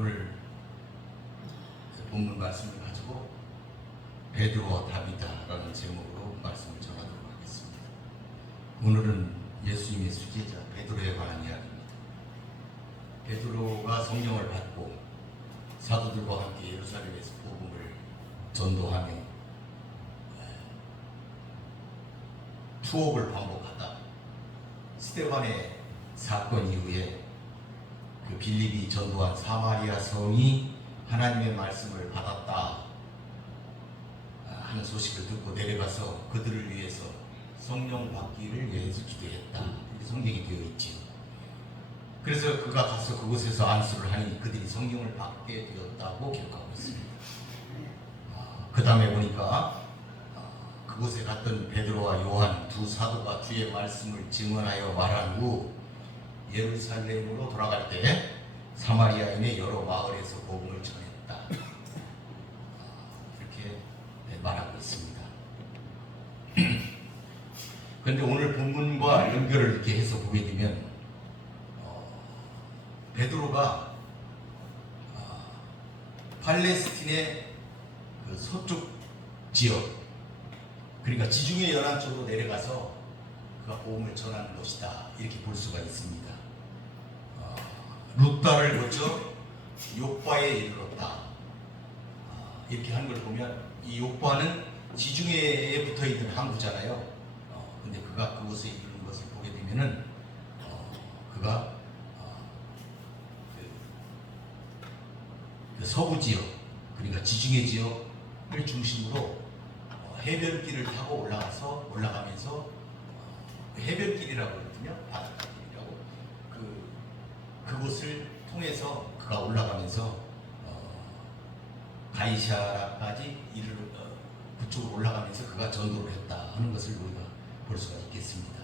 오늘 본문 말씀을 가지고 베드로와 다비다라는 제목으로 말씀을 전하도록 하겠습니다. 오늘은 예수님의 수제자 베드로에 관한 이야기입니다. 베드로가 성령을 받고 사도들과 함께 예루살렘에서 복음을 전도하며 투옥을 반복하다 스데반의 사건 이후에 그 빌립이 전도한 사마리아 성이 하나님의 말씀을 받았다 하는 소식을 듣고 내려가서 그들을 위해서 성령 받기를 위해서 기도했다. 이렇게 성경이 되어 있지요. 그래서 그가 가서 그곳에서 안수를 하니 그들이 성령을 받게 되었다고 기록하고 있습니다. 그 다음에 보니까 그곳에 갔던 베드로와 요한 두 사도가 주의 말씀을 증언하여 말한 후 예루살렘으로 돌아갈 때 사마리아인의 여러 마을에서 복음을 전했다. 이렇게 말하고 있습니다. 그런데 오늘 본문과 연결을 이렇게 해서 보게 되면 베드로가 팔레스틴의 그 서쪽 지역, 그러니까 지중해 연안 쪽으로 내려가서 그가 복음을 전하는 것이다, 이렇게 볼 수가 있습니다. 루다를 거쳐 욥바에 이르렀다, 이렇게 한 걸 보면 이 욥바는 지중해에 붙어있는 항구잖아요. 근데 그가 그곳에 이르는 것을 보게 되면은 그가 그 서부 지역, 그러니까 지중해 지역을 중심으로 해변길을 타고 올라가면서 해변길이라고 그러거든요. 바닷가길이라고. 그곳을 통해서 그가 올라가면서 가이사라까지 그쪽으로 올라가면서 그가 전도를 했다 하는 것을 우리가 볼 수가 있겠습니다.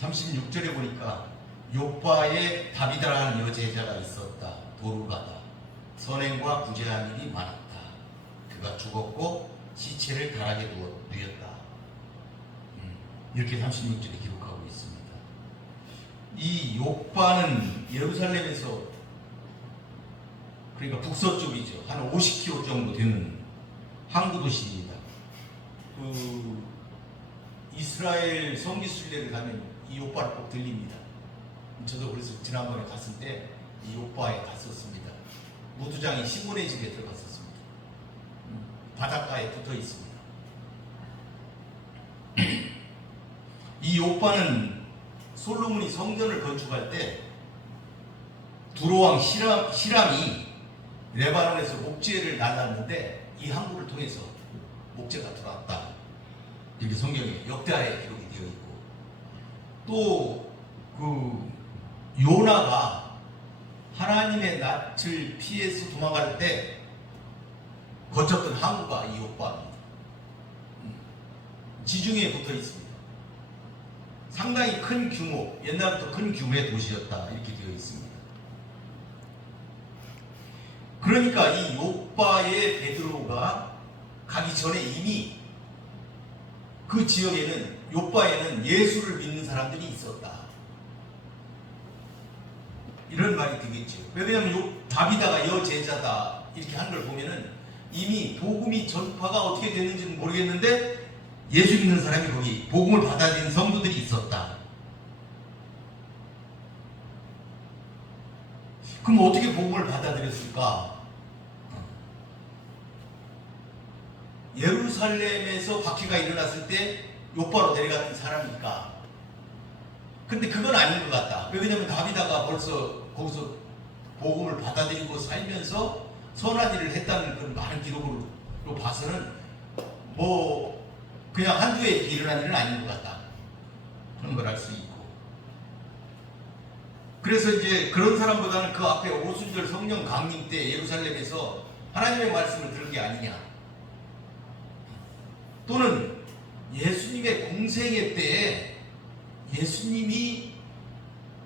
36절에 보니까 욥바에 다비다라는 여제자가 있었다. 도르가다. 선행과 부재한 일이 많았다. 그가 죽었고 시체를 달하게 누였다. 이렇게 36절에 기록하고 있습니다. 이 욥바는 예루살렘에서, 그러니까 북서쪽이죠. 한 50km 정도 되는 항구 도시입니다. 그 이스라엘 성지순례를 가면 이 욥바를 꼭 들립니다. 저도 그래서 지난번에 갔을 때 이 욥바에 갔었습니다. 무두장이 시몬의 집에 들어갔었습니다. 바닷가에 붙어 있습니다. 이 욥바는 솔로몬이 성전을 건축할 때 두로왕 시람이 레바논에서 목재를 날랐는데 이 항구를 통해서 목재가 들어왔다. 이렇게 성경에 역대하에 기록이 되어 있고, 또 그 요나가 하나님의 낯을 피해서 도망갈 때 거쳤던 항구가 이 욥바입니다. 지중해에 붙어 있습니다. 상당히 큰 규모, 옛날부터 큰 규모의 도시였다, 이렇게 되어 있습니다. 그러니까 이 욥바에 베드로가 가기 전에 이미 그 지역에는, 욥바에는 예수를 믿는 사람들이 있었다, 이런 말이 되겠죠. 왜냐하면 다비다가 여제자다 이렇게 한 걸 보면은 이미 복음이 전파가 어떻게 됐는지는 모르겠는데 예수 믿는 사람이 거기 복음을 받아들인 성도들이 있었다. 그럼 어떻게 복음을 받아들였을까? 예루살렘에서 박해가 일어났을 때 욥바로 내려갔던 사람일까? 근데 그건 아닌 것 같다. 왜냐하면 다비다가 벌써 거기서 복음을 받아들이고 살면서 선한 일을 했다는 그런 많은 기록으로 봐서는 뭐 그냥 한두 해 일어난 일은 아닌 것 같다, 그런 걸 알 수 있고, 그래서 이제 그런 사람보다는 그 앞에 오순절 성령 강림 때 예루살렘에서 하나님의 말씀을 들은 게 아니냐, 또는 예수님의 공생애 때에 예수님이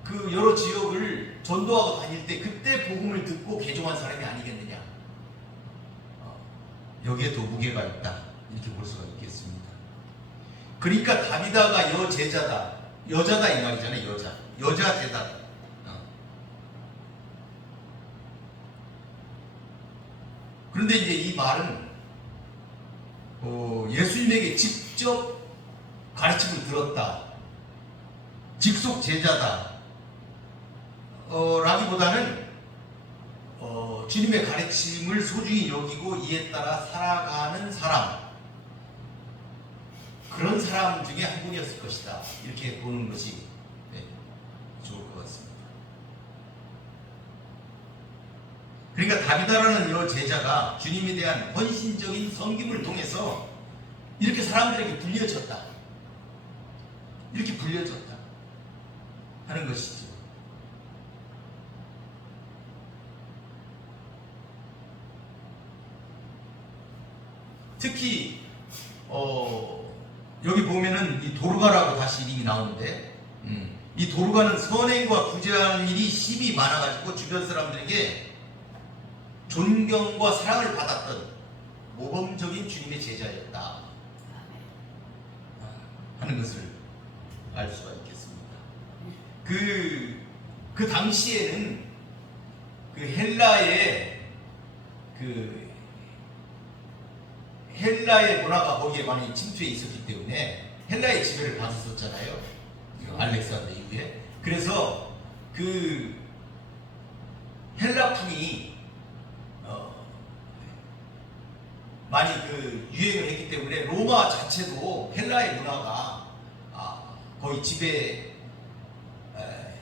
그 여러 지역을 전도하고 다닐 때 그때 복음을 듣고 개종한 사람이 아니겠느냐, 여기에 더 무게가 있다, 이렇게 볼 수가 있겠습니다. 그러니까 다비다가 여제자다, 여자다 이 말이잖아요. 여자 제자다. 그런데 이제 이 말은 예수님에게 직접 가르침을 들었다, 직속 제자다 라기보다는 주님의 가르침을 소중히 여기고 이에 따라 살아가는 사람, 그런 사람 중에 한 분이었을 것이다, 이렇게 보는 것이 좋을 것 같습니다. 그러니까 다비다라는 이 제자가 주님에 대한 헌신적인 섬김을 통해서 이렇게 사람들에게 불려졌다, 이렇게 불려졌다 하는 것이죠. 특히 여기 보면은 이 도르가라고 다시 이름이 나오는데, 이 도르가는 선행과 구제하는 일이 심히 많아가지고 주변 사람들에게 존경과 사랑을 받았던 모범적인 주님의 제자였다 하는 것을 알 수가 있겠습니다. 그 당시에는 헬라의 문화가 거기에 많이 침투해 있었기 때문에 헬라의 지배를 받았었잖아요, 알렉산더 이후에. 그래서 그 헬라풍이 많이 유행을 했기 때문에 로마 자체도 헬라의 문화가 거의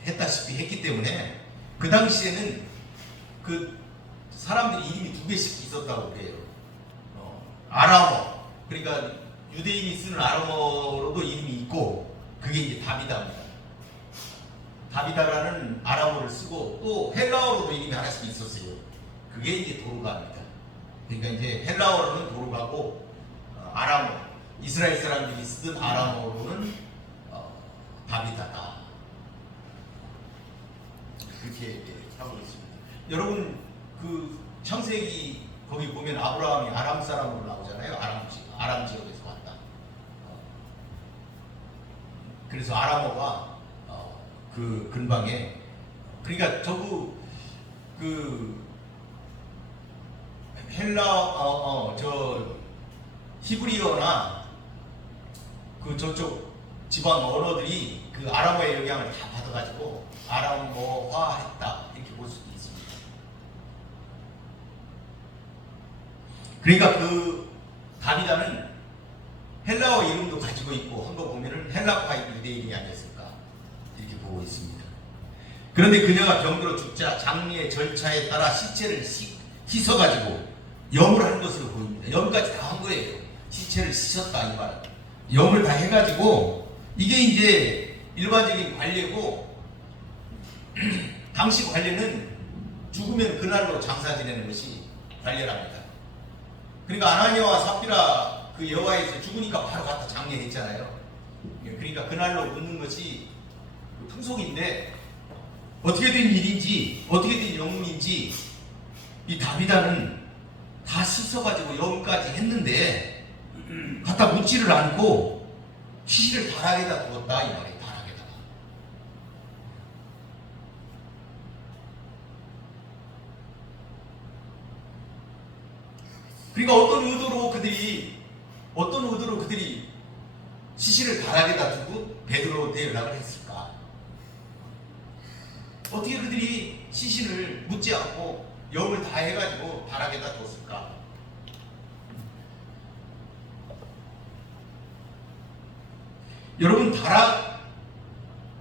지배했다시피 했기 때문에 그 당시에는 그 사람들이 이름이 두 개씩 있었다고 그래요. 아람어, 그러니까 유대인이 쓰는 아람어로도 이름이 있고, 그게 이제 다비다입니다. 다비다라는 아람어를 쓰고 또 헬라어로도 이름이 하나씩 있었어요. 그게 이제 도르가입니다. 그러니까 이제 헬라어로는 도르가고, 아람어, 이스라엘 사람들이 쓰던 아람어로는 다비다다, 그렇게 하고 있습니다. 여러분 그 창세기 거기 보면 아브라함이 아람 사람으로 나오잖아요. 아람 지역에서 왔다. 그래서 아람어가 그 근방에, 그러니까 히브리어나 저쪽 지방 언어들이 그 아람어의 영향을 다 받아가지고 아람어화했다, 이렇게 볼 수도 있습니다. 그러니까 그 다비다는 헬라어 이름도 가지고 있고 한 거 보면은 헬라파 유대인이 아니었을까, 이렇게 보고 있습니다. 그런데 그녀가 병들어 죽자 장례의 절차에 따라 시체를 씻어가지고 염을 한 것으로 보입니다. 염까지 다 한 거예요. 시체를 씻었다, 이 말은. 염을 다 해가지고, 이게 이제 일반적인 관례고, 당시 관례는 죽으면 그날로 장사 지내는 것이 관례랍니다. 그러니까 아나니아와 삽비라 그 여호와에서 죽으니까 바로 갖다 장례했잖아요. 그러니까 그날로 묻는 것이 풍속인데, 어떻게 된 일인지, 어떻게 된 영문인지 이 다비다는 다 씻어가지고 염까지 했는데 갖다 묻지를 않고 시신을 다락에다 두었다, 이 말이에요. 다락에다가. 그러니까 어떤 의도로 그들이 시신을 다락에다 두고 베드로한테 연락을 했을까? 어떻게 그들이 시신을 묻지 않고 염을 다 해가지고 다락에다 뒀을까? 여러분,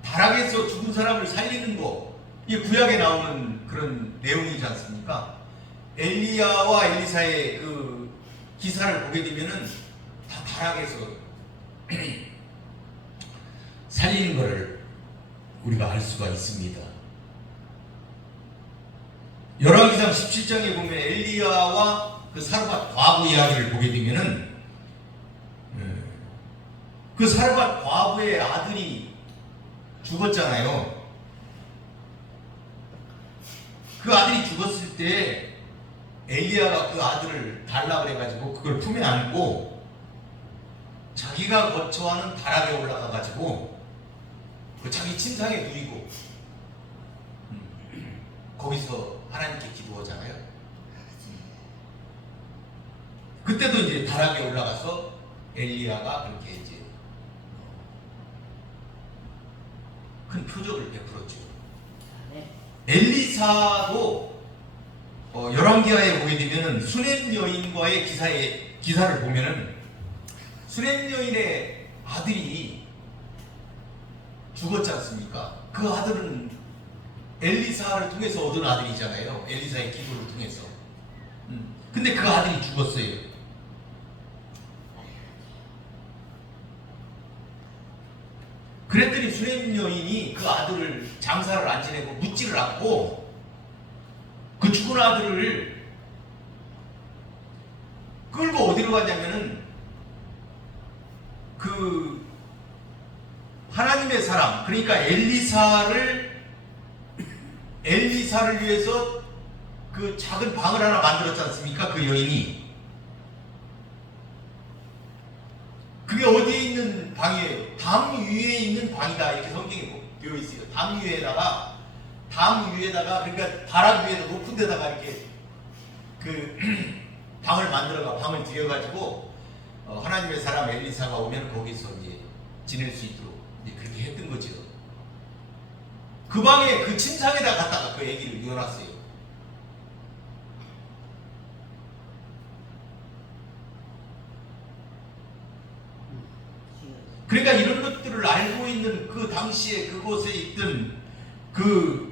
다락에서 죽은 사람을 살리는 거, 이게 구약에 나오는 그런 내용이지 않습니까? 엘리야와 엘리사의 그 기사를 보게 되면은 다 다락에서 살리는 것을 우리가 알 수가 있습니다. 열왕기상 17장에 보면 엘리야와 그 사르밧 과부 이야기를 보게 되면은 그 사르밧 과부의 아들이 죽었잖아요. 그 아들이 죽었을 때 엘리야가 그 아들을 달라 그래가지고 그걸 품에 안고 자기가 거처하는 다락에 올라가가지고 그 자기 침상에 누이고 거기서 하나님께 기도하잖아요. 그때도 이제 다락에 올라가서 엘리야가 그렇게 이제 큰 표적을 베풀었죠. 엘리사도 열왕기하에 보게 되면은 수넴 여인과의 기사를 보면은 수넴 여인의 아들이 죽었지 않습니까? 그 아들은 엘리사를 통해서 얻은 아들이잖아요. 엘리사의 기도를 통해서. 근데 그 아들이 죽었어요. 그랬더니 수넴 여인이 그 아들을 장사를 안 지내고 묻지를 않고 그 죽은 아들을 끌고 어디로 갔냐면은 그 하나님의 사람, 그러니까 엘리사를 위해서 그 작은 방을 하나 만들었지 않습니까? 그 여인이. 그게 어디에 있는 방이에요? 담 위에 있는 방이다, 이렇게 성경에 되어 있어요. 담 위에다가 그러니까 다락 위에다 높은 데다가 이렇게 그 방을 만들어가, 방을 들여가지고 하나님의 사람 엘리사가 오면 거기서 이제 지낼 수 있도록 이제 그렇게 했던 거죠. 그 방에 그 침상에다 갖다가 그 아기를 넣어놨어요. 그러니까 이런 것들을 알고 있는 그 당시에 그곳에 있던 그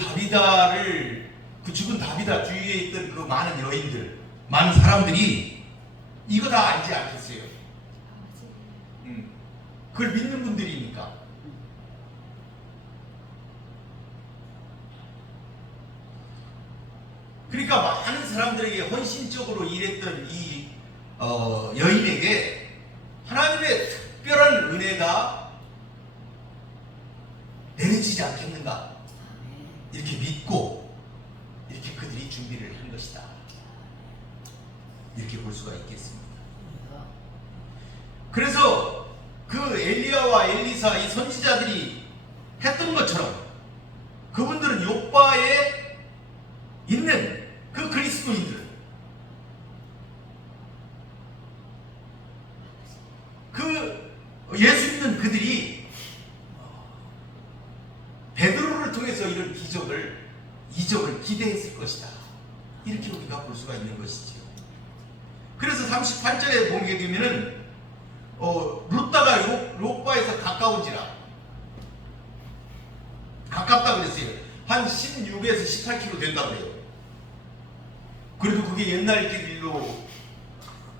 다비다를, 그 죽은 다비다 주위에 있던 그 많은 여인들, 많은 사람들이 이거 다 알지 않겠어요? 그걸 믿는 분들이니까. 그러니까 많은 사람들에게 헌신적으로 일했던 이 여인에게 하나님의 특별한 은혜가 내려지지 않겠는가, 이렇게 믿고 이렇게 그들이 준비를 한 것이다, 이렇게 볼 수가 있겠습니다. 그래서 그 엘리야와 엘리사, 이 선지자들이 했던 것처럼 그분들은 요바에 있는 그 그리스도인들, 그 예수 믿는 그들이 베드로를 통해서 이런 이적을 기대했을 것이다, 이렇게 우리가 볼 수가 있는 것이지요. 그래서 38절에 보게 되면은 룻다가 요바에서 가까운지라, 가깝다 그랬어요. 한 16에서 18km 된다고 그래요. 그래도 그게 옛날 길로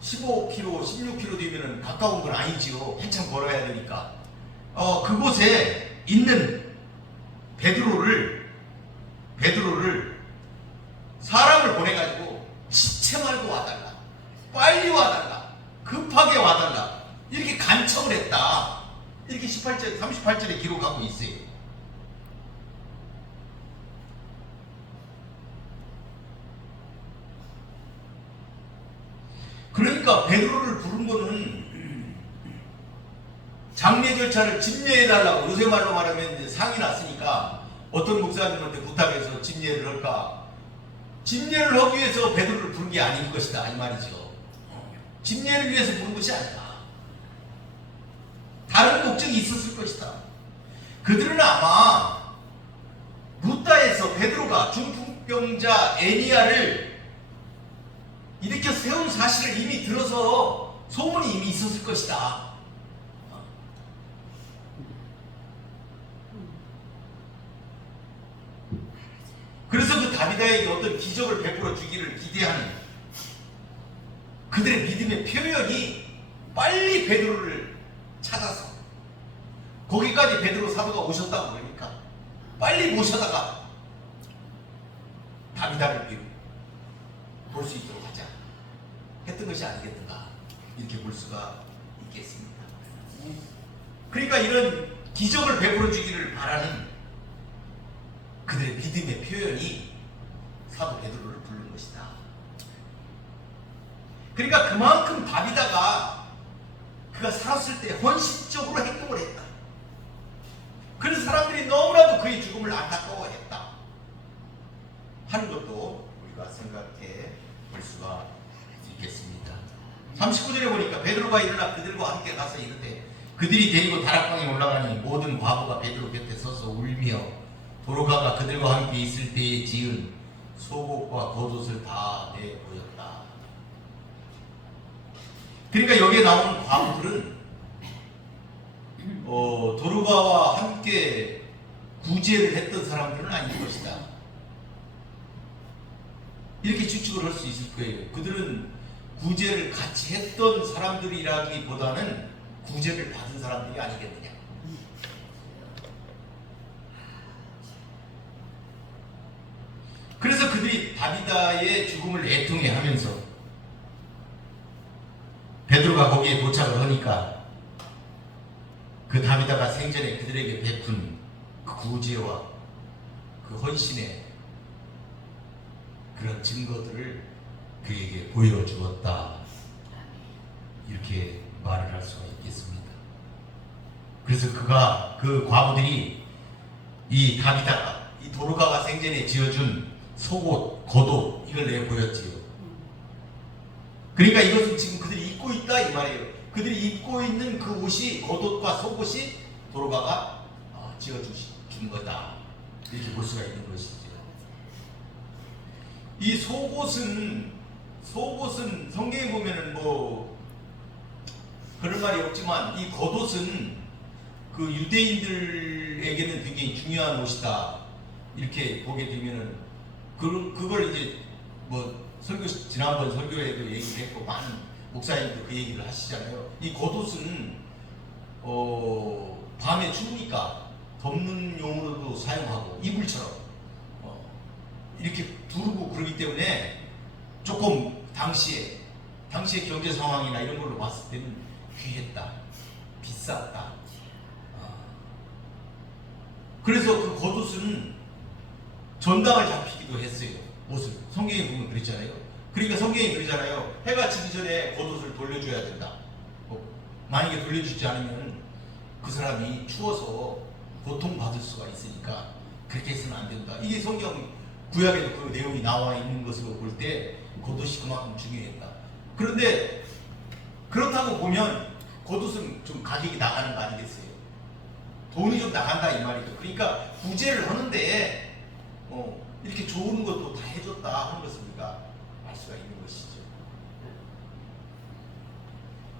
15km, 16km 되면은 가까운 건 아니지요. 한참 걸어야 되니까. 그곳에 있는 베드로를 사람을 보내가지고 시체 말고 와달라, 빨리 와달라, 급하게 와달라, 이렇게 간청을 했다, 이렇게 38절에 기록하고 있어요. 그러니까 베드로를 부른 거는 장례 절차를 집례해달라고, 요새 말로 말하면 이제 상이 났으니까 어떤 목사님한테 부탁해서 집례를 할까, 집례를 하기 위해서 베드로를 부른 게 아닌 것이다, 이 말이죠. 집례를 위해서 부른 것이 아니다. 다른 목적이 있었을 것이다. 그들은 아마 루다에서 베드로가 중풍병자 에니야를 일으켜 세운 사실을 이미 들어서 소문이 이미 있었을 것이다. 그래서 그 다비다에게 어떤 기적을 베풀어 주기를 기대하는 그들의 믿음의 표현이 빨리 베드로를 찾아서, 거기까지 베드로 사도가 오셨다고 그러니까 빨리 모셔다가 다비다를 볼 수 있도록 하자 했던 것이 아니겠는가, 이렇게 볼 수가 있겠습니다. 그러니까 이런 기적을 베풀어 주기를 바라는 그들의 믿음의 표현이 사도 베드로를 부른 것이다. 그러니까 그만큼 다비다가 그가 살았을 때 헌신적으로 행동을 했다. 그래서 사람들이 너무나도 그의 죽음을 안타까워했다 하는 것도 우리가 생각해 볼 수가 있겠습니다. 데리고 다락방에 올라가니 모든 과부가 베드로 곁에 서서 울며 도로가가 그들과 함께 있을 때에 지은 속옷과 겉옷을 다 내보였다. 그러니까 여기에 나오는 과부들은 도로가와 함께 구제를 했던 사람들은 아닐 것이다. 이렇게 추측을 할 수 있을 거예요. 그들은 구제를 같이 했던 사람들이라기보다는 구제를 받은 사람들이 아니겠느냐. 그래서 그들이 다비다의 죽음을 애통해 하면서 베드로가 거기에 도착을 하니까 그 다비다가 생전에 그들에게 베푼 그 구제와 그 헌신의 그런 증거들을 그에게 보여주었다. 이렇게 말을 할 수가 있겠습니다. 그래서 그 과부들이 이 다비다가 이 도로가가 생전에 지어준 속옷, 겉옷 이걸 내보였지요. 그러니까 이것은 지금 그들이 입고 있다 이 말이에요. 그들이 입고 있는 그 옷이 겉옷과 속옷이 도로가가 지어준 거다. 이렇게 볼 수가 있는 것이죠. 이 속옷은 성경에 보면은 뭐 그런 말이 없지만 이 겉옷은 그 유대인들에게는 굉장히 중요한 옷이다. 이렇게 보게 되면은 그걸 이제 뭐 지난번 설교에도 얘기를 했고 많은 목사님도 그 얘기를 하시잖아요. 이 겉옷은 밤에 추우니까 덮는 용으로도 사용하고 이불처럼 이렇게 두르고 그러기 때문에 조금 당시의 경제 상황이나 이런 걸로 봤을 때는 귀했다, 비쌌다. 그래서 그 겉옷은 전당을 잡히기도 했어요. 옷을 성경에 보면 그랬잖아요. 그러니까 성경에 그러잖아요. 해가 지기 전에 겉옷을 돌려줘야 된다. 만약에 돌려주지 않으면 그 사람이 추워서 고통받을 수가 있으니까 그렇게 해서는 안 된다. 이게 성경 구약에도 그 내용이 나와 있는 것으로 볼 때 겉옷이 그만큼 중요했다. 그런데 그렇다고 보면 겉옷은 좀 가격이 나가는 거 아니겠어요? 돈이 좀 나간다 이 말이죠. 그러니까 구제를 하는데 이렇게 좋은 것도 다 해줬다 하는 것을 우리가 알 수가 있는 것이죠.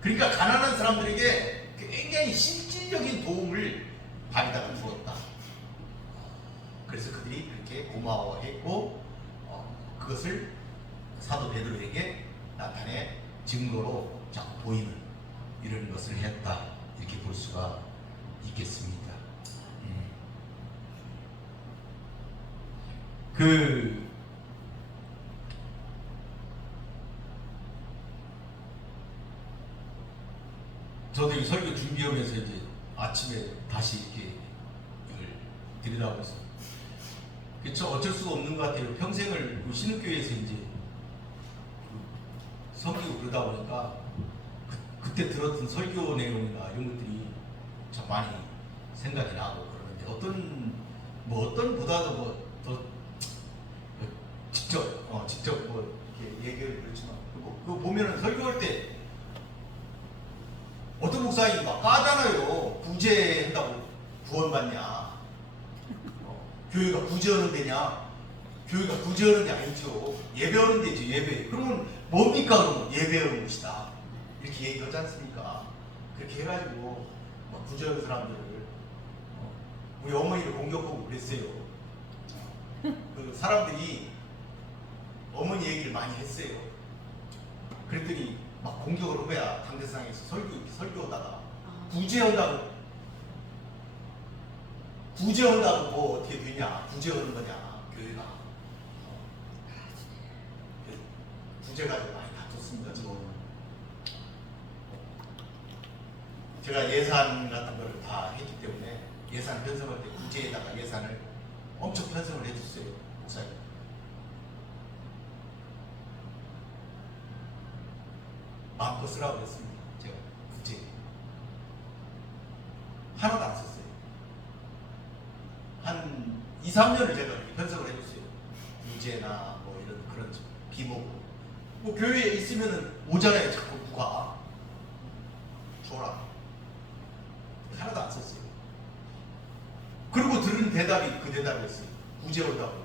그러니까 가난한 사람들에게 굉장히 실질적인 도움을 다비다가 주었다. 그래서 그들이 그렇게 고마워했고 그것을 사도 베드로에게 나타내 증거로 자꾸 보이는 이런 것을 했다. 이렇게 볼 수가 있겠습니다. 저도 이 설교 준비하면서 이제 아침에 다시 이렇게 이걸 들여다보면서 그쵸, 어쩔 수가 없는 것 같아요. 평생을 신흥교회에서 이제 섬기고 그러다 보니까 그때 들었던 설교 내용이나 이런 것들이 참 많이 생각이 나고 그러는데 어떤 보다도 더 직접 이렇게 얘기를 그렇지만 그거 보면은 설교할 때 어떤 목사님이 막 까잖아요. 구제한다고 구원받냐? 교회가 구제하는 데냐? 교회가 구제하는 데 아니죠. 예배하는 데죠. 예배. 그러면 뭡니까? 그러면 예배하는 것이다. 이렇게 얘기하지 않습니까? 그렇게 해가지고 막 구제하는 사람들을 우리 어머니를 공격하고 그랬어요. 그 사람들이 어머니 얘기를 많이 했어요. 그랬더니 막 공격을 한 거야. 당대상에서 설교하다가 구제한다고 뭐 어떻게 되냐? 구제하는 거냐? 교회가 구제 가지고 많이 다퉜습니다. 지금 제가 예산 같은 거를 다 했기 때문에 예산 편성할 때 구제에다가 예산을 엄청 편성을 해줬어요. 목사님. 마음껏 쓰라고 했습니다. 제가 구제 하나도 안 썼어요. 한 2, 3년을 제가 이렇게 편성을 해줬어요. 구제나 뭐 이런 그런 비목. 뭐 교회에 있으면은 오잖아요. 자꾸 누가 줘라. 들은 대답이 그 대답이었어요. 구제온다고.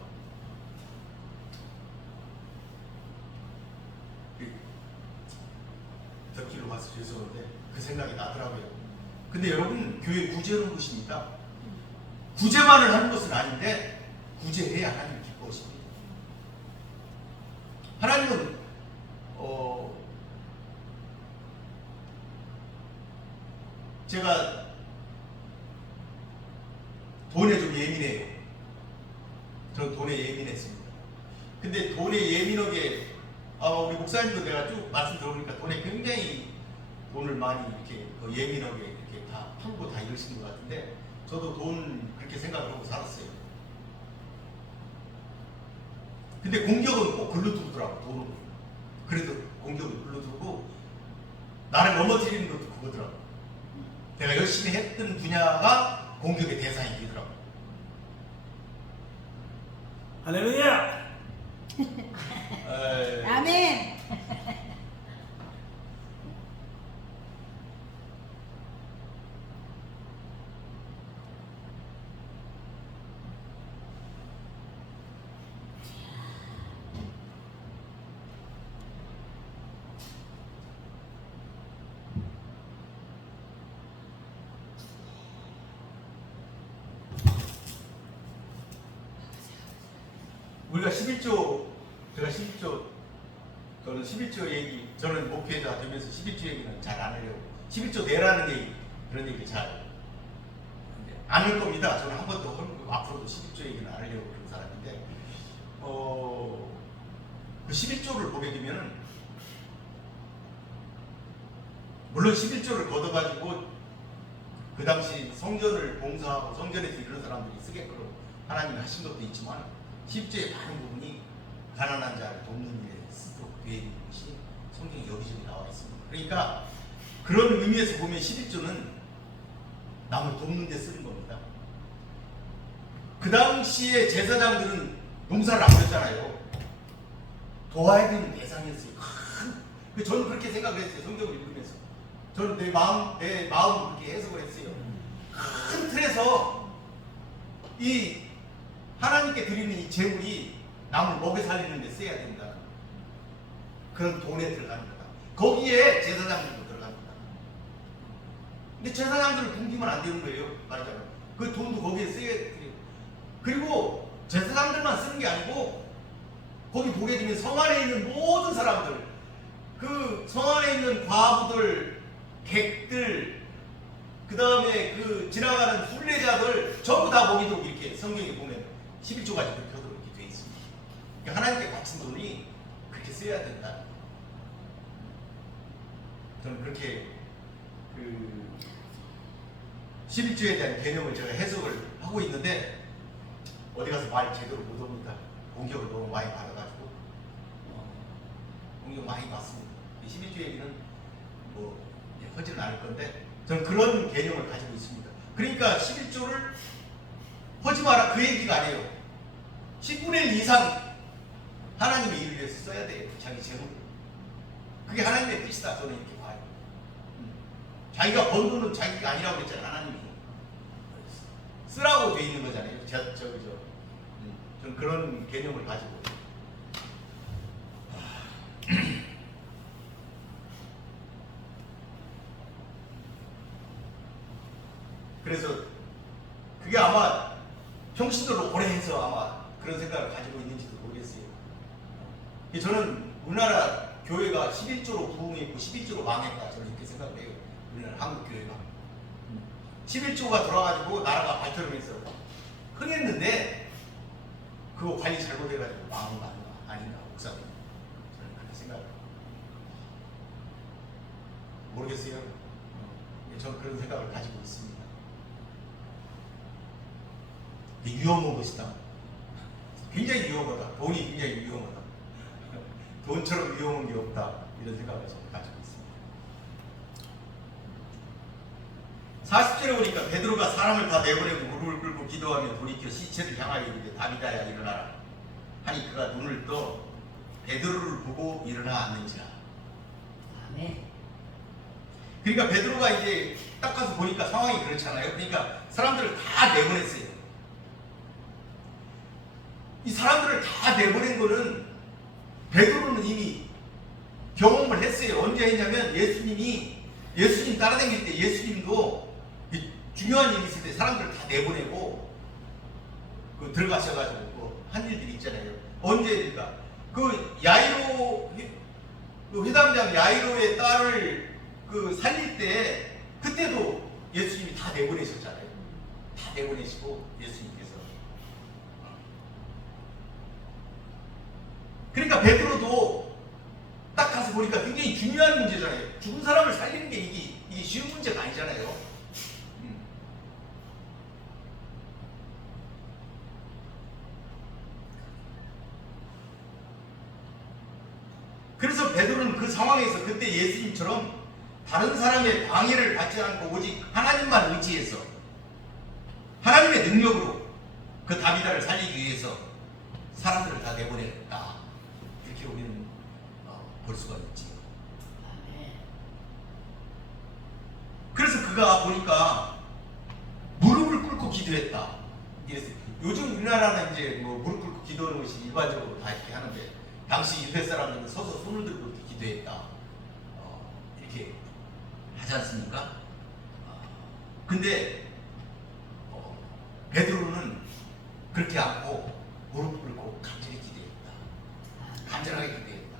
덕기로 가서 죄송한데 그 생각이 나더라고요. 근데 여러분, 교회 구제하는 것입니다. 구제만을 하는 것은 아닌데 구제해야 하나님 기뻐하십니다. 하나님은 제가 돈에 좀 예민해요. 저는 돈에 예민했습니다. 근데 돈에 예민하게 우리 목사님도 내가 쭉 말씀 들어보니까 돈에 굉장히 돈을 많이 이렇게 예민하게 이렇게 다 풀고 다 이러시는 것 같은데 저도 돈 그렇게 생각을 하고 살았어요. 근데 공격은 꼭 글로 들더라고. 돈은 그래도 공격은 글로 들고 나를 넘어뜨리는 것도 그거더라고. 내가 열심히 했던 분야가 공격의 대상이 되더라고. 할렐루야. 아멘. 우리가 11조, 제가 11조, 저는 11조 얘기, 저는 목회자 되면서 11조 얘기는 잘 안 하려고. 11조 내라는 얘기, 그런 얘기 잘 안 할 겁니다. 저는 한 번도 앞으로도 11조 얘기는 안 하려고 그런 사람인데, 그 11조를 보게 되면은, 물론 11조를 걷어가지고 그 당시 성전을 봉사하고 성전에서 이런 사람들이 쓰게끔 하나님이 하신 것도 있지만 10조의 많은 부분이 가난한 자를 돕는 일에 쓰도록 되어 있는 것이 성경에 여기저기 나와 있습니다. 그러니까 그런 의미에서 보면 11조는 남을 돕는 데 쓰는 겁니다. 그 당시에 제사장들은 농사를 안 했잖아요. 도와야 되는 대상이었어요. 저는 그렇게 생각을 했어요. 성경을 읽으면서. 저는 내 마음으로 그렇게 해석을 했어요. 큰 틀에서 이 하나님께 드리는 이 재물이 남을 먹여 살리는 데 써야 된다. 그런 돈에 들어갑니다. 거기에 제사장들도 들어갑니다. 근데 제사장들을 굶기면 안 되는 거예요. 말하자면. 그 돈도 거기에 써야 돼요. 그리고 제사장들만 쓰는 게 아니고 거기 보게 되면 성 안에 있는 모든 사람들, 그 성 안에 있는 과부들, 객들, 그 다음에 그 지나가는 순례자들 전부 다 먹이도록 이렇게 성경에 보면 11조까지 그렇게 하도록 이렇게 되어 있습니다. 그러니까 하나님께 바친 돈이 그렇게 써야 된다. 저는 그렇게 그 11조에 대한 개념을 제가 해석을 하고 있는데 어디 가서 말 제대로 못 합니다. 공격을 너무 많이 받아가지고 공격 많이 받습니다. 11조 얘기는 뭐 하지는 않을 건데 저는 그런 개념을 가지고 있습니다. 그러니까 11조를 하지 마라 그 얘기가 아니에요. 10분의 1 이상 하나님의 일을 위해서 써야 돼요. 자기 재물. 그게 하나님의 뜻이다. 저는 이렇게 봐요. 자기가 번 돈은 자기가 아니라고 그랬잖아요. 하나님이 쓰라고 돼 있는 거잖아요. 저는 그런 개념을 가지고 그래서 그게 아마 평신도를 오래 해서 아마 그런 생각을 가지고 있는지도 모르겠어요. 저는 우리나라 교회가 11조로 부흥했고 11조로 망했다. 저는 이렇게 생각을 해요. 우리나라 한국 교회가 11조가 돌아가지고 나라가 발전하면서 흥했는데 그거 관리 잘못해가지고 망한 거 아닌가 목사님. 저는 그렇게 생각을 모르겠어요. 저는 그런 생각을 가지고 있습니다. 위험한 것이다. 굉장히 위험하다. 돈이 굉장히 위험하다. 돈처럼 위험한 게 없다. 이런 생각을 저는 가지고 있습니다. 40절에 보니까 베드로가 사람을 다 내보내고 무릎을 꿇고 기도하며 돌이켜 시체를 향하여 이르되 다비다야 일어나라 하니 그가 눈을 떠 베드로를 보고 일어나 앉는지라. 아멘. 그러니까 베드로가 이제 딱 가서 보니까 상황이 그렇잖아요. 그러니까 사람들을 다 내보냈어요. 이 사람들을 다 내보낸 거는 베드로는 이미 경험을 했어요. 언제 했냐면 예수님 따라다닐 때 예수님도 중요한 일이 있을 때 사람들을 다 내보내고 들어가셔가지고 한 일들이 있잖아요. 언제입니까? 야이로 회당장 야이로의 딸을 살릴 때 그때도 예수님이 다 내보내셨잖아요. 다 내보내시고 예수님께서. 그러니까 베드로도 딱 가서 보니까 굉장히 중요한 문제잖아요. 죽은 사람을 살리는 게 이게 쉬운 문제가 아니잖아요. 그래서 베드로는 그 상황에서 그때 예수님처럼 다른 사람의 방해를 받지 않고 오직 하나님만 의지해서 하나님의 능력으로 그 다비다를 살리기 위해서 사람들을 다 내보냈다. 이렇게 우리는 볼 수가 있지. 그래서 그가 보니까 무릎을 꿇고 기도했다. 이랬어요. 요즘 우리나라는 이제 무릎 꿇고 기도하는 것이 일반적으로 다 이렇게 하는데 당시 유대 사람들은 서서 손을 들고 이렇게 기도했다. 이렇게 하지 않습니까? 근데 베드로는 그렇게 않고 무릎 꿇고 간절히 기도했다. 간절하게 기도했다.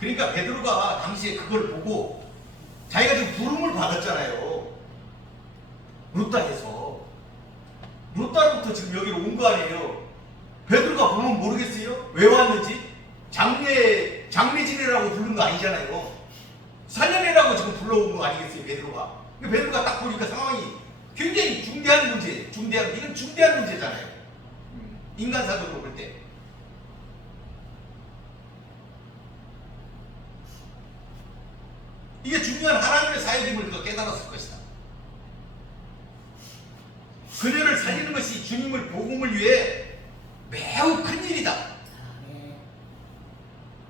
그러니까 베드로가 당시에 그걸 보고 자기가 지금 부름을 받았잖아요. 루다에서. 루다로부터 지금 여기로 온 거 아니에요. 베드로가 보면 모르겠어요? 왜 왔는지? 장례 지내라고 부른 거 아니잖아요. 살려내라고 지금 불러온 거 아니겠어요, 베드로가? 베드로가 딱 보니까 상황이 굉장히 중대한 문제, 이건 중대한 문제잖아요. 인간사적으로 볼 때. 이게 중요한 하나님의 사역임을 그가 깨달았을 것이다. 그녀를 살리는 것이 주님을 복음을 위해 매우 큰 일이다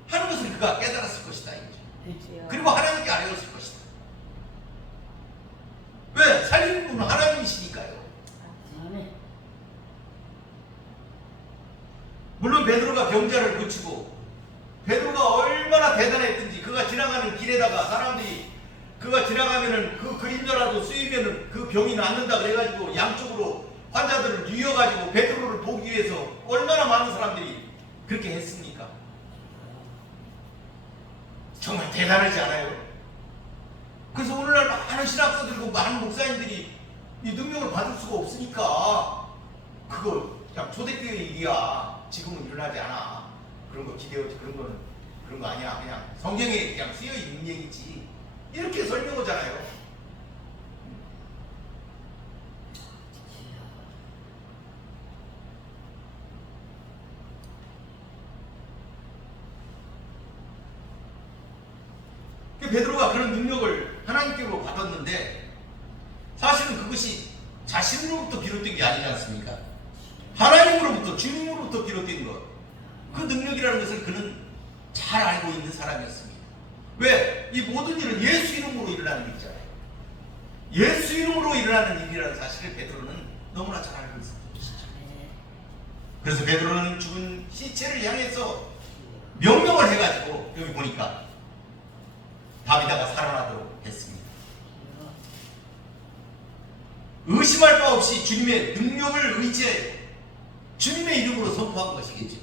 하는 것을 그가 깨달았을 것이다. 이거죠. 그리고 하나님께 알려줬을 것이다. 왜? 살리는 분은 하나님이시니까요. 물론 베드로가 병자를 고치고 베드로가 얼마나 대단했든지 그가 지나가는 길에다가 사람들이 그가 지나가면은 그 그림자라도 쓰이면은 그 병이 낫는다 그래가지고 양쪽으로 환자들을 뉘어가지고 베드로를 보기 위해서 얼마나 많은 사람들이 그렇게 했습니까? 정말 대단하지 않아요? 그래서 오늘날 많은 신학자들이고 많은 목사님들이 이 능력을 받을 수가 없으니까 그거 그냥 초대교회 일이야. 지금은 일어나지 않아. 그런 거 기대하지 그런 거 아니야. 그냥 성경에 그냥 쓰여 있는 얘기지. 이렇게 설명하잖아요. 베드로가 그런 능력을 하나님께로 받았는데 사실은 그것이 자신으로부터 비롯된 게 아니지 않습니까? 하나님으로부터 주님으로부터 비롯된 것. 그 능력이라는 것을 그는 잘 알고 있는 사람이었습니다. 왜? 이 모든 일은 예수 이름으로 일어나는 일이잖아요. 예수 이름으로 일어나는 일이라는 사실을 베드로는 너무나 잘 알고 있었던 것이죠. 그래서 베드로는 죽은 시체를 향해서 명령을 해가지고 여기 보니까 다비다가 살아나도록 했습니다. 의심할 바 없이 주님의 능력을 의지해 주님의 이름으로 선포한 것이겠죠.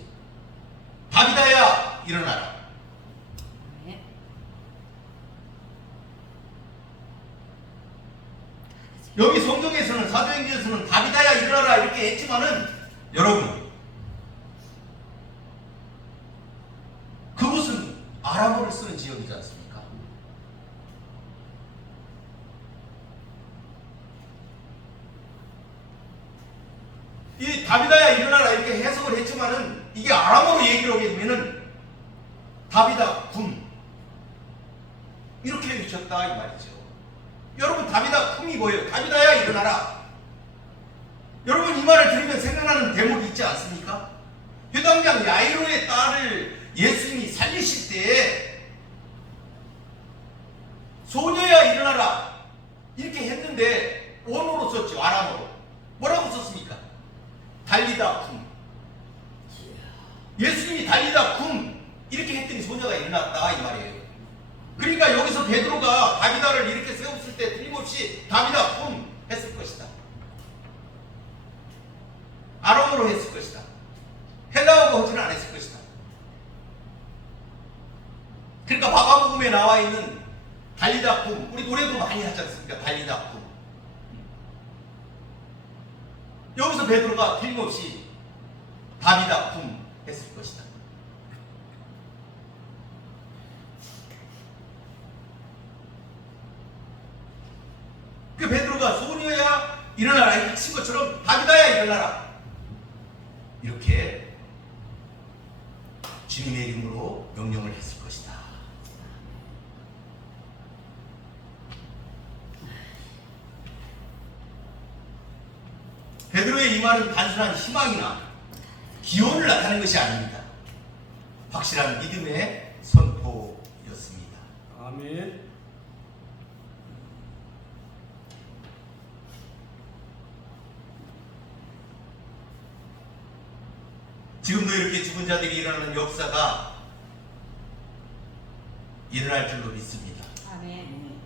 다비다야 일어나라. 여기 성경에서는 사도행전에서는 다비다야 일어나라 이렇게 했지만은 여러분 그곳은 아람어를 쓰는 지역이지 않습니까? 이 다비다야 일어나라 이렇게 해석을 했지만은 이게 아람어로 얘기를 하게 되면은 다비다 군 이렇게 외쳤다 이 말이죠. 여러분 다비다 쿵이 뭐예요? 다비다야 일어나라. 여러분 이 말을 들으면 생각나는 대목이 있지 않습니까? 회당장 야이로의 딸을 예수님이 살리실 때 소녀야 일어나라 이렇게 했는데 원어로 썼죠. 아람어로. 뭐라고 썼습니까? 달리다 쿰. 예수님이 달리다 쿰 이렇게 했더니 소녀가 일어났다 이 말이에요. 그러니까 여기서 베드로가 다비다를 이렇게 세웠을 때 틀림없이 다비다 쿰 했을 것이다. 아람어로 했을 것이다. 헬라어가 하지는 않았을 것이다. 그러니까 마가복음에 나와 있는 달리다 쿰, 우리 노래도 많이 하지 않습니까? 달리다 쿰. 여기서 베드로가 틀림없이 다비다 쿰 했을 것이다. 그 베드로가 소녀야 일어나라 이렇게 친 것처럼 다비다야 일어나라 이렇게 주님의 이름으로 명령을 했을 것이다. 베드로의 이 말은 단순한 희망이나 기원을 나타내는 것이 아닙니다. 확실한 믿음의 선포였습니다. 아멘. 지금도 이렇게 죽은 자들이 일어나는 역사가 일어날 줄로 믿습니다. 아멘.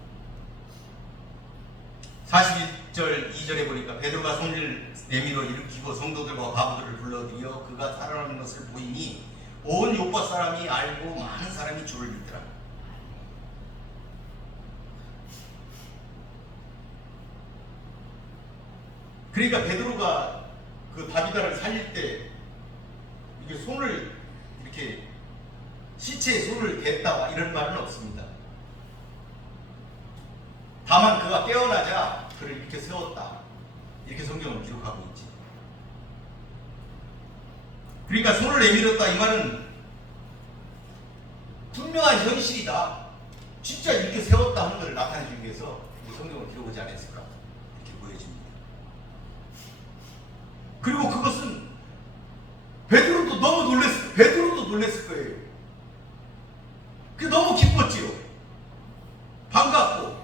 41절 2절에 보니까 베드로가 손을 내밀어 일으키고 성도들과 과부들을 불러들여 그가 살아나는 것을 보이니 온 요파 사람이 알고 많은 사람이 주를 믿더라. 그러니까 베드로가 그 다비다를 살릴 때 이게 손을 이렇게 시체에 손을 댔다 이런 말은 없습니다. 다만 그가 깨어나자 그를 이렇게 세웠다 이렇게 성경은 기록하고 있지. 그러니까 손을 내밀었다 이 말은 분명한 현실이다. 진짜 이렇게 세웠다 하는 것을 나타내주기 위해서 성경을 기록하지 않았을까 이렇게 보여집니다. 그리고 그것은 베드로도 너무 놀랬을 거예요. 그 너무 기뻤지요. 반갑고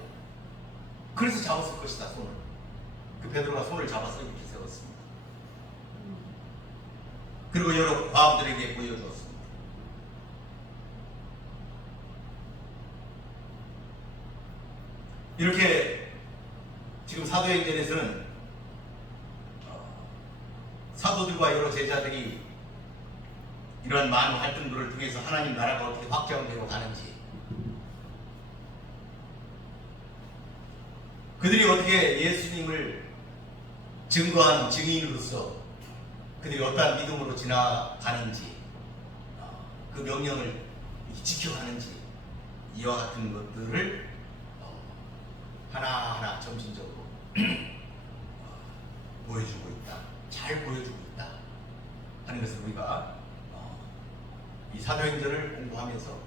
그래서 잡았을 것이다 손을. 그 베드로가 손을 잡아서 이렇게 세웠습니다. 그리고 여러 과부들에게 보여주었습니다. 이렇게 지금 사도행전에서는 사도들과 여러 제자들이 이러한 많은 활동들을 통해서 하나님 나라가 어떻게 확장되어 가는지, 그들이 어떻게 예수님을 증거한 증인으로서 그들이 어떠한 믿음으로 지나가는지, 그 명령을 지켜가는지, 이와 같은 것들을 하나하나 점진적으로 보여주고 있다, 잘 보여주고 있다 하는 것을 우리가 이 사도행전을 공부하면서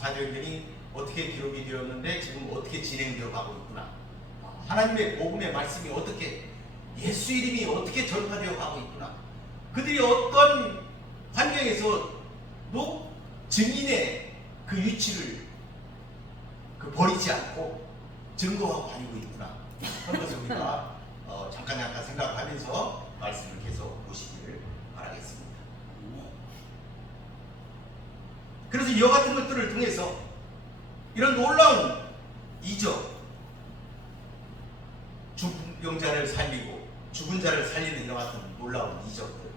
사도행전이 어떻게 기록이 되었는데 지금 어떻게 진행되어 가고 있구나, 하나님의 복음의 말씀이 어떻게, 예수 이름이 어떻게 전파되어 가고 있구나, 그들이 어떤 환경에서도 증인의 그 위치를 버리지 않고 증거하고 다니고 있구나 하는 것을 우리가 잠깐 생각하면서 말씀을 계속 보시기를 바라겠습니다. 그래서 이와 같은 것들을 통해서 이런 놀라운 이적, 죽은 자를 살리고 죽은 자를 살리는 이와 같은 놀라운 이적들,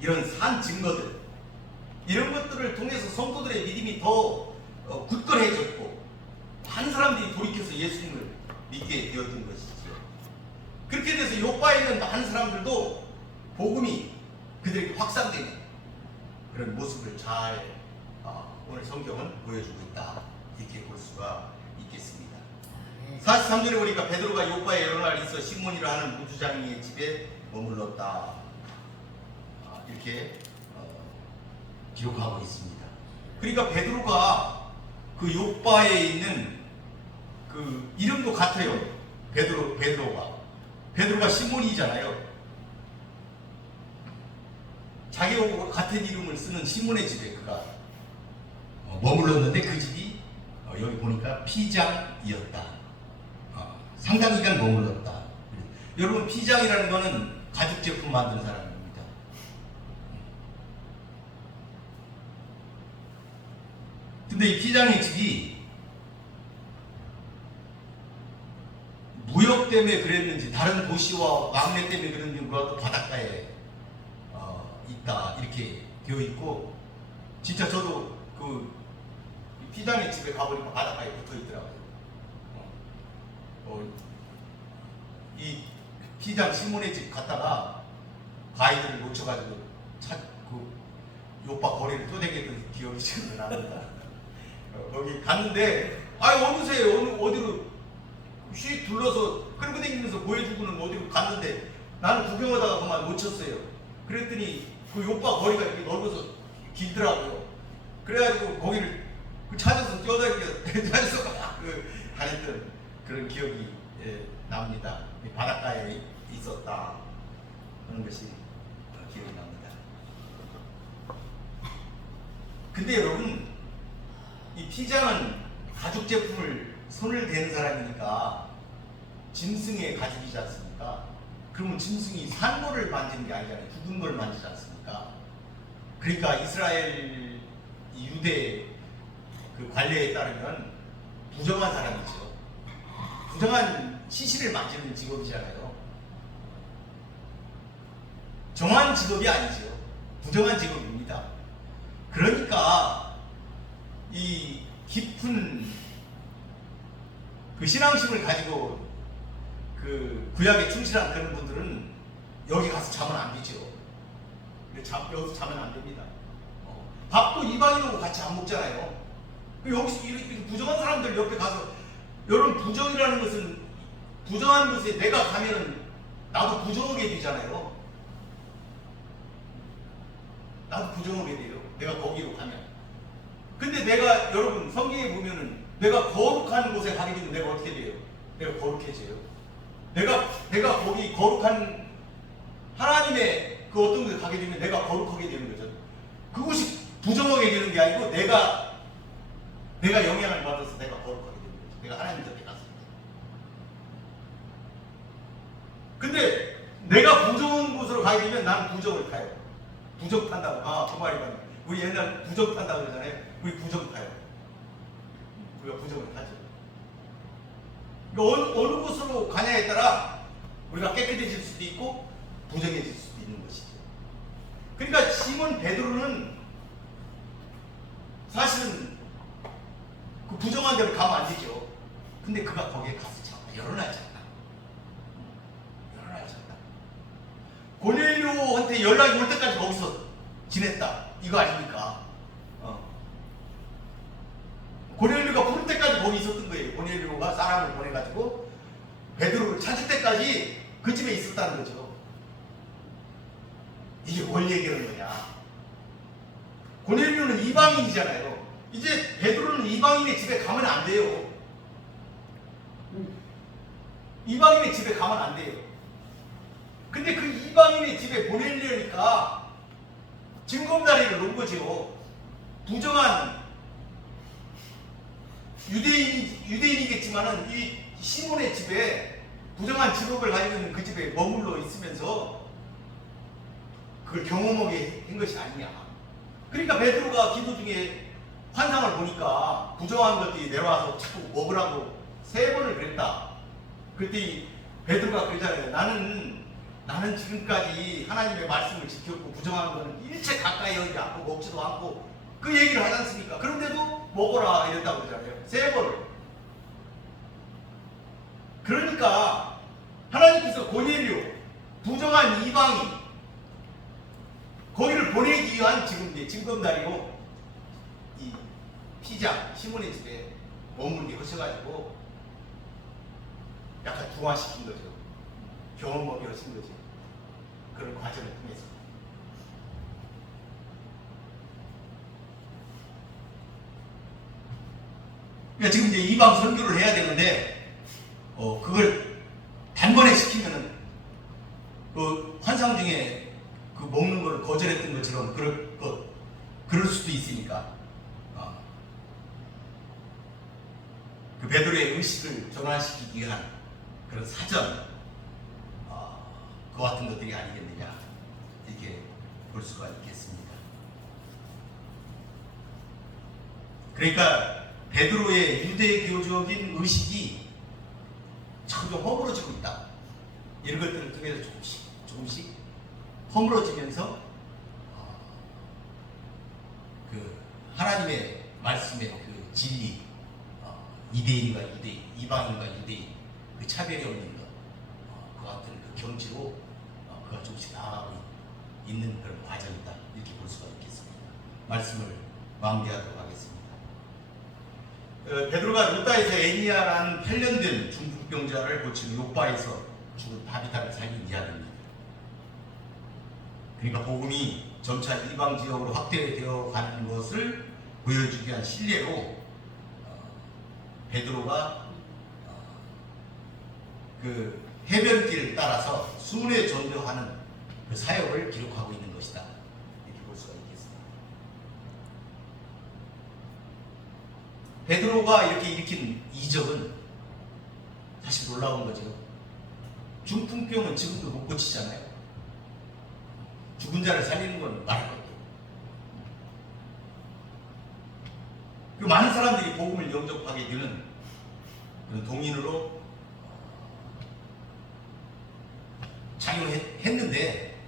이런 산 증거들, 이런 것들을 통해서 성도들의 믿음이 더 굳건해졌고 많은 사람들이 돌이켜서 예수님을 믿게 되었던 것이죠. 그렇게 돼서 요파에 있는 많은 사람들도 복음이 그들에게 확산되는 그런 모습을 잘 오늘 성경은 보여주고 있다, 이렇게 볼 수가 있겠습니다. 43절에 보니까 베드로가 요파에 여러 날 있어 시몬이라 하는 무주장이의 집에 머물렀다, 이렇게 기록하고 있습니다. 그러니까 베드로가 그 요파에 있는 그 이름도 같아요. 베드로가 시몬이잖아요. 자기하고 같은 이름을 쓰는 시몬의 집에 그가 머물렀는데 그 집이 여기 보니까 피장이었다. 상당 기간 머물렀다 여러분 피장이라는 거는 가죽 제품 만드는 사람입니다. 근데 이 피장의 집이 무역 때문에 그랬는지 다른 도시와 왕래 때문에 그랬는지 몰라도 바닷가에 있다 이렇게 되어 있고, 진짜 저도 그 피장의 집에 가보니까 바닷가에 붙어 있더라고요. 이 피장 시몬의 집 갔다가 가이드를 놓쳐가지고 그 오빠 거리를 떠댕겼던 기억이 지금 납니다. 거기 갔는데 어느새 어디로 휙 둘러서 끌고 다니면서 보여주고는 어디로 갔는데 나는 구경하다가 그만 놓쳤어요. 그랬더니 그 오빠 거리가 이렇게 넓어서 길더라고요. 그래가지고 거기를 찾아서 뛰어다니면서 막 다녔던 그런 기억이 납니다. 바닷가에 있었다 하는 것이 기억이 납니다. 근데 여러분, 이 피장은 가죽 제품을 손을 대는 사람이니까 짐승의 가죽이지 않습니까? 그러면 짐승이 산 거를 만지는 게 아니잖아요. 죽은 걸 만지지 않습니까? 그러니까 이스라엘 유대 그 관례에 따르면 부정한 사람이죠. 부정한 시신을 만지는 직업이잖아요. 정한 직업이 아니죠. 부정한 직업입니다. 그러니까 이 깊은 그 신앙심을 가지고 그 구약에 충실한 그런 분들은 여기 가서 자면 안 되죠. 여기서 자면 안 됩니다. 밥도 이방인하고 같이 안 먹잖아요. 여기서 이렇게 부정한 사람들 옆에 가서, 여러분 부정이라는 것은, 부정한 것에 내가 가면은 나도 부정하게 되잖아요. 나도 부정하게 돼요. 내가 거기로 가면. 근데 내가, 여러분 성경에 보면은 내가 거룩한 곳에 가게 되면 내가 어떻게 돼요? 내가 거룩해져요. 내가 거기 거룩한 하나님의 그 어떤 곳에 가게 되면 내가 거룩하게 되는 거죠. 그곳이 부정하게 되는 게 아니고 내가 영향을 받아서 내가 거룩하게 되는 거죠. 내가 하나님 곁에 갔을 때. 근데 내가 부정한 곳으로 가게 되면 나는 부정을 타요. 부정 탄다고. 그 말이 맞네. 우리 옛날 부정 탄다고 그러잖아요. 우리 부정 타요. 우리가 부정을 타죠. 그러니까 어느 곳으로 가냐에 따라 우리가 깨끗해질 수도 있고 부정해질 수도 있는 것이죠. 그러니까 시몬 베드로는 사실은 그 부정한 데로 가면 안 되죠. 근데 그가 거기에 가서 잠깐 여러 날 잤다. 고넬료한테 연락이 올 때까지 거기서 지냈다. 이거 아닙니까? 고넬료가 부를 때까지 거기 있었던 거예요. 고넬료가 사람을 보내가지고 베드로를 찾을 때까지 그 집에 있었다는 거죠. 이게 뭘 얘기하는 거냐? 고넬료는 이방인이잖아요. 이제 베드로는 이방인의 집에 가면 안 돼요. 이방인의 집에 가면 안 돼요. 근데 그 이방인의 집에 보내려니까 징검다리를 놓은 거죠. 부정한 유대인이겠지만은 이 시몬의 집에 부정한 직업을 가지고 있는 그 집에 머물러 있으면서 그걸 경험하게 한 것이 아니냐. 그러니까 베드로가 기도 중에 환상을 보니까 부정한 것들이 내려와서 자꾸 먹으라고 3번을 그랬다. 그때 베드로가 그러잖아요. 나는 지금까지 하나님의 말씀을 지켰고 부정한 거는 일체 가까이 오지 않고 먹지도 않고 그 얘기를 하지 않습니까? 그런데도 먹어라 이랬다고 그러잖아요. 3번을. 그러니까 하나님께서 고넬료, 부정한 이방인 거기를 보내기 위한 지금 이제 징검다리로 이 피장 시몬의 집에 머물게 하셔가지고 약간 중화시킨 거죠. 경험하게 하신 거죠. 그런 과정을 통해서. 그러니까 지금 이제 이방 선교를 해야 되는데 그걸 단번에 시키면은 그 환상 중에 그 먹는 걸 거절했던 것처럼 그럴 수도 있으니까 그 베드로의 의식을 전환시키기 위한 그런 사전 그와 같은 것들이 아니겠느냐 이렇게 볼 수가 있겠습니다. 그러니까 베드로의 유대교적인 의식이 점점 허물어지고 있다. 이런 것들을 통해서 조금씩 허물어지면서 그 하나님의 말씀의 그 진리, 이대인과 유대인, 이방인과 유대인 그 차별이 없는 것, 그와 같은 그 경지로 그가 조금씩 나아가고 있는 그런 과정이다 이렇게 볼 수가 있겠습니다. 말씀을 마무리하도록 하겠습니다. 베드로가 루다에서 에니야라는 8년 된 중풍병자를 고치고 요바에서 죽은 다비다를 살린 이야기입니다. 그러니까 복음이 점차 이방 지역으로 확대되어 가는 것을 보여주기 위한 신뢰로 베드로가 그 해변길을 따라서 순회 전도하는 그 사역을 기록하고 있는 것이다 이렇게 볼 수가 있겠습니다. 베드로가 이렇게 일으킨 이적은 사실 놀라운 거죠. 중풍병은 지금도 못 고치잖아요. 죽은 자를 살리는 건 말할 것도. 그 많은 사람들이 복음을 영접하게 되는 그런 동인으로 작용했는데,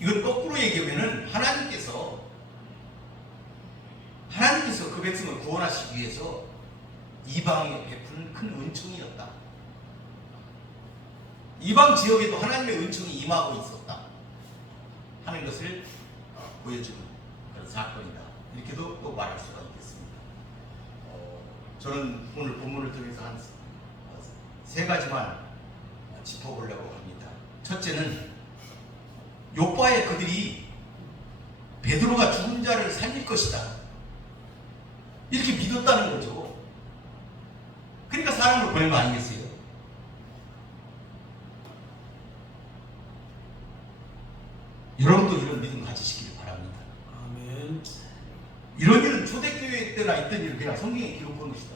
이건 거꾸로 얘기하면은 하나님께서 그 백성을 구원하시기 위해서 이방에 베푸는 큰 은총이었다. 이방 지역에도 하나님의 은총이 임하고 있었다 하는 것을 보여주는 그런 사건이다. 이렇게도 또 말할 수가 있겠습니다. 저는 오늘 본문을 통해서 한 세 가지만 짚어보려고 합니다. 첫째는 요바에 그들이 베드로가 죽은 자를 살릴 것이다 이렇게 믿었다는 거죠. 그러니까 사람을 보낸 거 아니겠어요? 여러분도 이런 믿음 가지시길 바랍니다. 아멘. 이런 일은 초대교회 때나 있던 일을 그냥 성경에 기록한 것이다.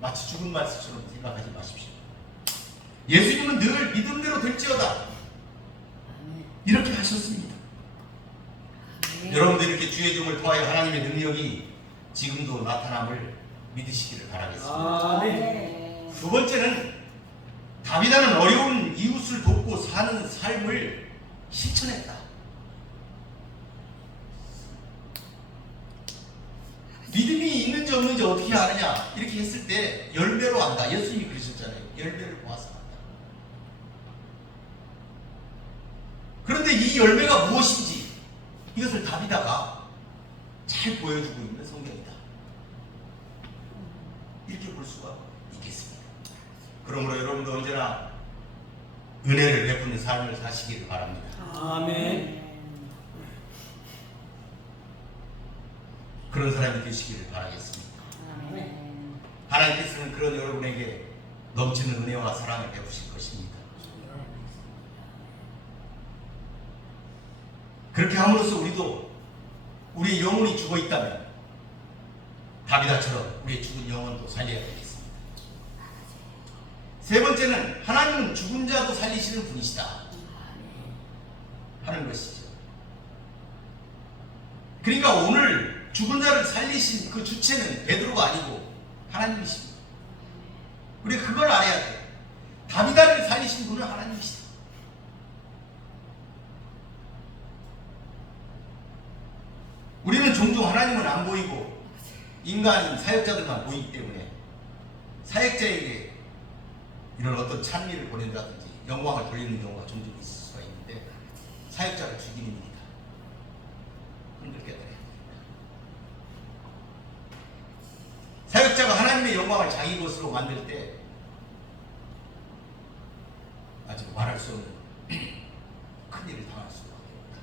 마치 죽은 말씀처럼 생각하지 마십시오. 예수님은 늘 믿음대로 될지어다 이렇게 하셨습니다. 여러분들 이렇게 주의 종을 통하여 하나님의 능력이 지금도 나타남을 믿으시기를 바라겠습니다. 아멘. 두 번째는 다비다는 어려운 이웃을 돕고 사는 삶을 실천했다. 믿음이 있는지 없는지 어떻게 아느냐 이렇게 했을 때 열매로 안다. 예수님이 그러셨잖아요. 열매를 보아서 안다. 그런데 이 열매가 무엇인지 이것을 다비다가 잘 보여주고 있는 성경이다 이렇게 볼 수가 있겠습니다. 그러므로 여러분도 언제나 은혜를 베푸는 삶을 사시기를 바랍니다. 아멘. 그런 사람이 되시기를 바라겠습니다. 아멘. 하나님께서는 그런 여러분에게 넘치는 은혜와 사랑을 베푸실 것입니다. 그렇게 함으로써 우리도 우리의 영혼이 죽어 있다면 다비다처럼 우리의 죽은 영혼도 살려야 되겠습니다. 세 번째는 하나님은 죽은 자도 살리시는 분이시다 하는 것이죠. 그러니까 오늘 죽은 자를 살리신 그 주체는 베드로가 아니고 하나님이십니다. 우리가 그걸 알아야 돼요. 다비다를 살리신 분은 하나님이시다. 우리는 종종 하나님은 안 보이고 인간인 사역자들만 보이기 때문에 사역자에게 이런 어떤 찬미를 보낸다든지 영광을 돌리는 경우가 종종 있을 수가 있는데 사역자를 죽이는 일이다. 그렇게 깨달아야 됩니다. 사역자가 하나님의 영광을 자기 것으로 만들 때 아주 말할 수 없는 큰 일을 당할 수가 있습니다.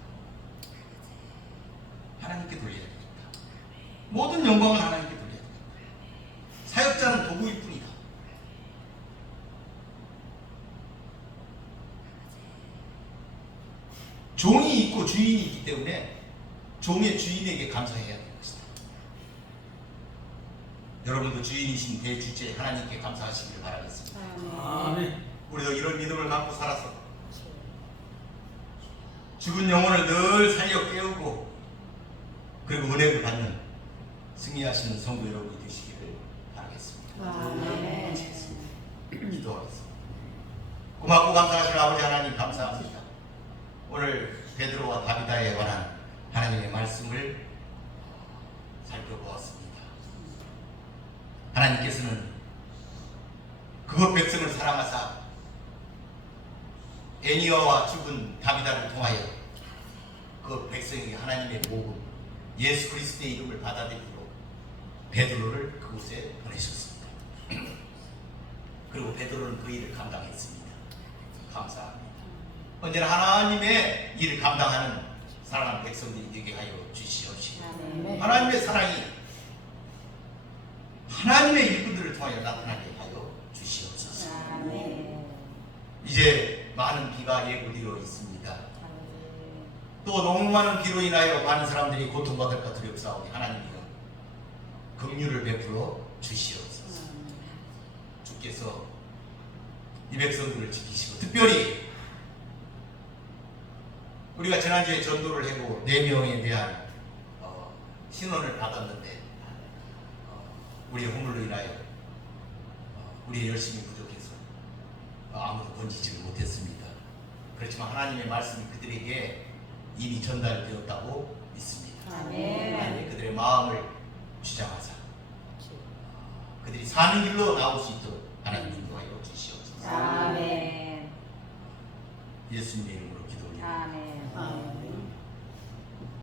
하나님께 돌려야 됩니다. 모든 영광은 하나님께 돌려야 됩니다. 사역자는 도구일 뿐이다. 종이 있고 주인이 있기 때문에 종의 주인에게 감사해야 되는 것이다. 여러분도 주인이신 대주제 하나님께 감사하시길 바라겠습니다. 아멘. 우리도 이런 믿음을 갖고 살아서 죽은 영혼을 늘 살려 깨우고 그리고 은혜를 받는 승리하시는 성도 여러분이 되시기를 바라겠습니다. 아멘. 기도하겠습니다. 고맙고 감사하시는 아버지 하나님 감사합니다. 오늘 베드로와 다비다에 관한 하나님의 말씀을 살펴보았습니다. 하나님께서는 그것 백성을 사랑하사 애니어와 죽은 다비다를 통하여 그 백성에게 하나님의 복음 예수 그리스도의 이름을 받아들이도록 베드로를 그곳에 보내셨습니다. 그리고 베드로는 그 일을 감당했습니다. 감사합니다. 언제나 하나님의 일을 감당하는 사랑하는 백성들이 되게 하여 주시옵시고 아멘. 하나님의 사랑이 하나님의 일꾼들을 통하여 나타나게 하여 주시옵소서. 아멘. 이제 많은 비가 예고되어 있습니다. 또 너무 많은 비로 인하여 많은 사람들이 고통받을까 두렵사오니 하나님이여 긍휼을 베풀어 주시옵소서. 주께서 이 백성들을 지키시고 특별히 우리가 지난주에 전도를 하고 4명에 대한 신원을 받았는데 우리의 허물로 인하여 우리의 열심이 부족해서 아무도 건지지를 못했습니다. 그렇지만 하나님의 말씀이 그들에게 이미 전달되었다고 믿습니다. 아멘. 하나님이 그들의 마음을 주장하사 그들이 사는 길로 나올 수 있도록 하나님 인도하여 주시옵소서. 아멘. 예수님의 이름으로 기도드립니다. 아멘.